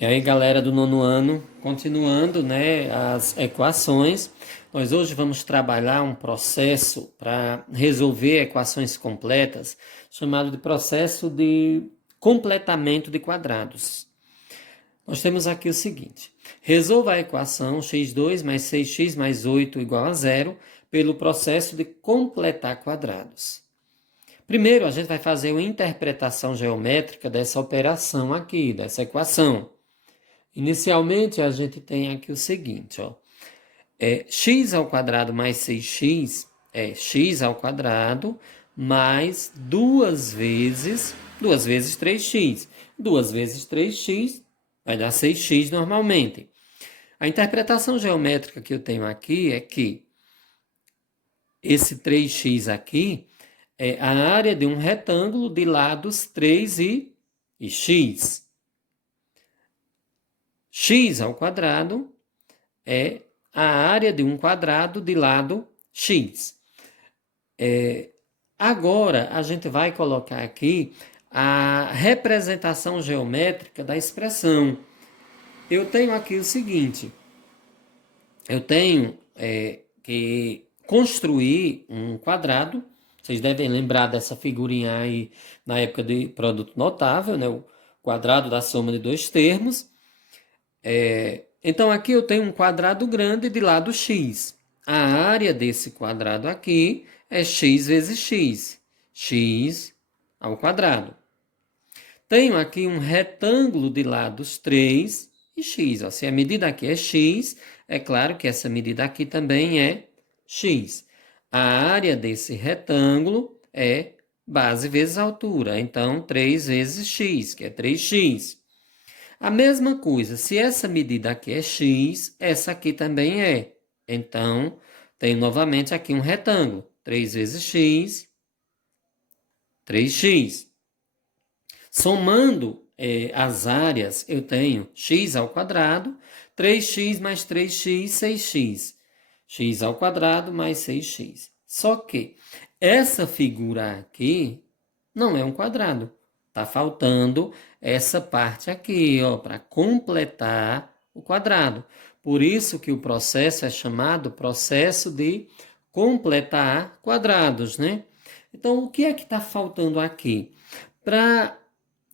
E aí, galera do nono ano, continuando, né, as equações, nós hoje vamos trabalhar um processo para resolver equações completas, chamado de processo de completamento de quadrados. Nós temos aqui o seguinte: resolva a equação x2 mais 6x mais 8 igual a zero pelo processo de completar quadrados. Primeiro, a gente vai fazer uma interpretação geométrica dessa operação aqui, dessa equação. Inicialmente, a gente tem aqui o seguinte, ó. X ao quadrado mais 6x é x ao quadrado mais 2 vezes 3x. 2 vezes 3x vai dar 6x normalmente. A interpretação geométrica que eu tenho aqui é que esse 3x aqui é a área de um retângulo de lados 3 e x. X ao quadrado é a área de um quadrado de lado x. Agora, a gente vai colocar aqui a representação geométrica da expressão. Eu tenho aqui o seguinte: eu tenho que construir um quadrado. Vocês devem lembrar dessa figurinha aí na época de produto notável, né? O quadrado da soma de dois termos. Então, aqui eu tenho um quadrado grande de lado x. A área desse quadrado aqui é x vezes x. X ao quadrado. Tenho aqui um retângulo de lados 3 e x. Ó. Se a medida aqui é x, é claro que essa medida aqui também é x. A área desse retângulo é base vezes altura. Então, 3 vezes x, que é 3x. A mesma coisa, se essa medida aqui é x, essa aqui também é. Então, tenho novamente aqui um retângulo. 3 vezes x, 3x. Somando as áreas, eu tenho x ao quadrado, 3x mais 3x, 6x. X ao quadrado mais 6x. Só que essa figura aqui não é um quadrado. Está faltando essa parte aqui, ó, para completar o quadrado. Por isso que o processo é chamado processo de completar quadrados, né? Então, o que é que está faltando aqui? Para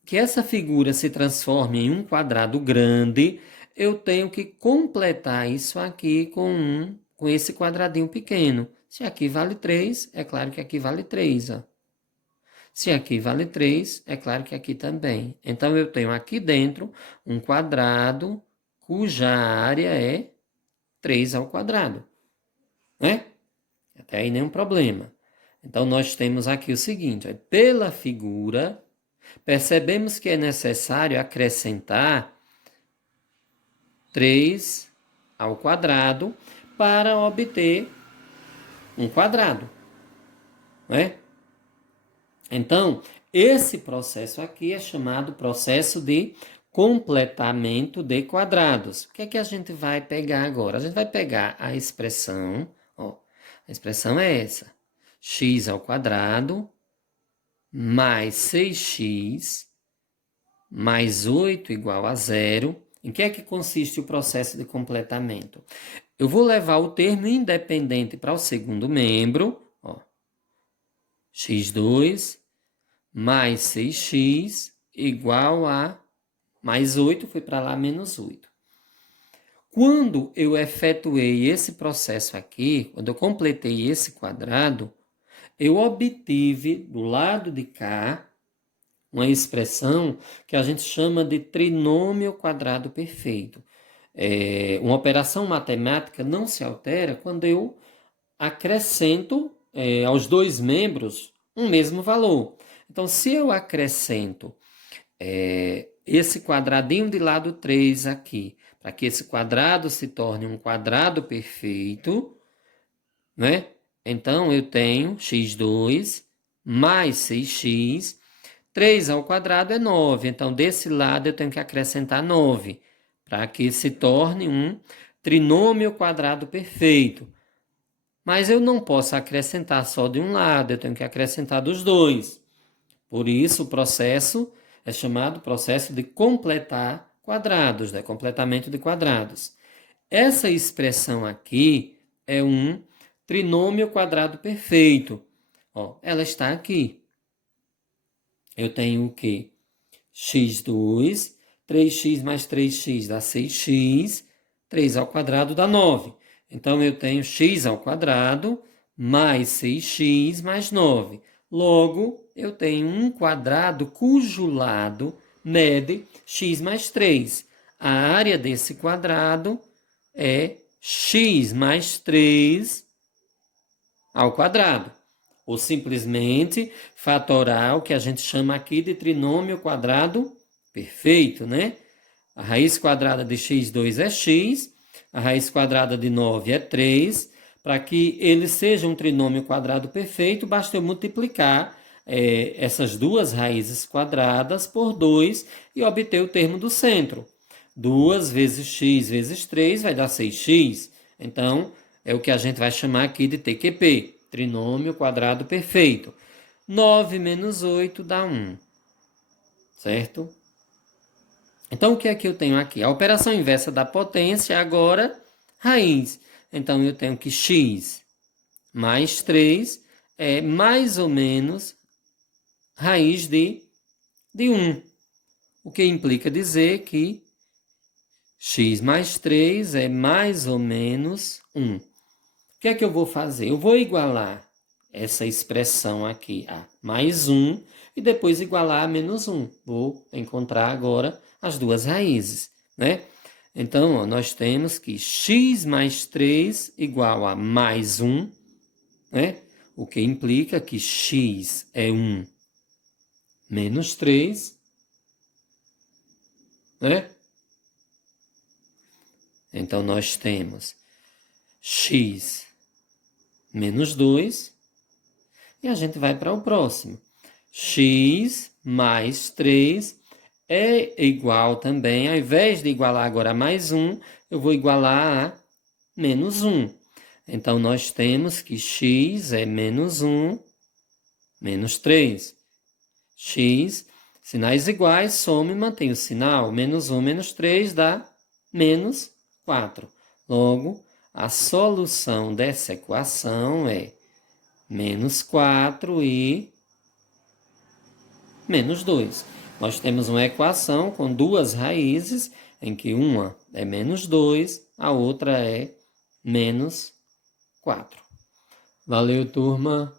que essa figura se transforme em um quadrado grande, eu tenho que completar isso aqui com esse quadradinho pequeno. Se aqui vale 3, é claro que aqui vale 3, ó. Se aqui vale 3, é claro que aqui também. Então, eu tenho aqui dentro um quadrado cuja área é 3 ao quadrado, né? Até aí nenhum problema. Então, nós temos aqui o seguinte, pela figura, percebemos que é necessário acrescentar 3 ao quadrado para obter um quadrado, né? Então, esse processo aqui é chamado processo de completamento de quadrados. O que é que a gente vai pegar agora? A gente vai pegar a expressão, ó, a expressão é essa, x ao quadrado mais 6x mais 8 igual a zero. Em que é que consiste o processo de completamento? Eu vou levar o termo independente para o segundo membro, ó, x2 mais 6x igual a mais 8, foi para lá menos 8. Quando eu efetuei esse processo aqui, quando eu completei esse quadrado, eu obtive do lado de cá uma expressão que a gente chama de trinômio quadrado perfeito. Uma operação matemática não se altera quando eu acrescento aos dois membros um mesmo valor. Então, se eu acrescento esse quadradinho de lado 3 aqui, para que esse quadrado se torne um quadrado perfeito, né? Então, eu tenho x2 mais 6x, 3 ao quadrado é 9. Então, desse lado, eu tenho que acrescentar 9, para que se torne um trinômio quadrado perfeito. Mas eu não posso acrescentar só de um lado, eu tenho que acrescentar dos dois. Por isso, o processo é chamado processo de completar quadrados, né? Completamento de quadrados. Essa expressão aqui é um trinômio quadrado perfeito. Ó, ela está aqui. Eu tenho o quê? x2, 3x mais 3x dá 6x, 3 ao quadrado dá 9. Então, eu tenho x ao quadrado mais 6x mais 9. Logo, eu tenho um quadrado cujo lado mede x mais 3. A área desse quadrado é x mais 3 ao quadrado. Ou simplesmente fatorar o que a gente chama aqui de trinômio quadrado perfeito, né? A raiz quadrada de x2 é x, a raiz quadrada de 9 é 3. Para que ele seja um trinômio quadrado perfeito, basta eu multiplicar essas duas raízes quadradas por 2 e obter o termo do centro. 2 vezes x vezes 3 vai dar 6x. Então, é o que a gente vai chamar aqui de TQP, trinômio quadrado perfeito. 9 menos 8 dá 1, certo? Então, o que é que eu tenho aqui? A operação inversa da potência, agora, raiz. Então, eu tenho que x mais 3 é mais ou menos raiz de 1. O que implica dizer que x mais 3 é mais ou menos 1. O que é que eu vou fazer? Eu vou igualar essa expressão aqui a mais 1 e depois igualar a menos 1. Vou encontrar agora as duas raízes, né? Então, ó, nós temos que x mais 3 igual a mais 1, né? O que implica que x é 1 menos 3, né? Então, nós temos x menos 2 e a gente vai para o próximo. X mais 3 é igual também, ao invés de igualar agora a mais 1, eu vou igualar a menos 1. Então, nós temos que x é menos 1, menos 3. X, sinais iguais, soma e mantém o sinal. Menos 1 menos 3 dá menos 4. Logo, a solução dessa equação é menos 4 e menos 2. Nós temos uma equação com duas raízes, em que uma é menos 2, a outra é menos 4. Valeu, turma!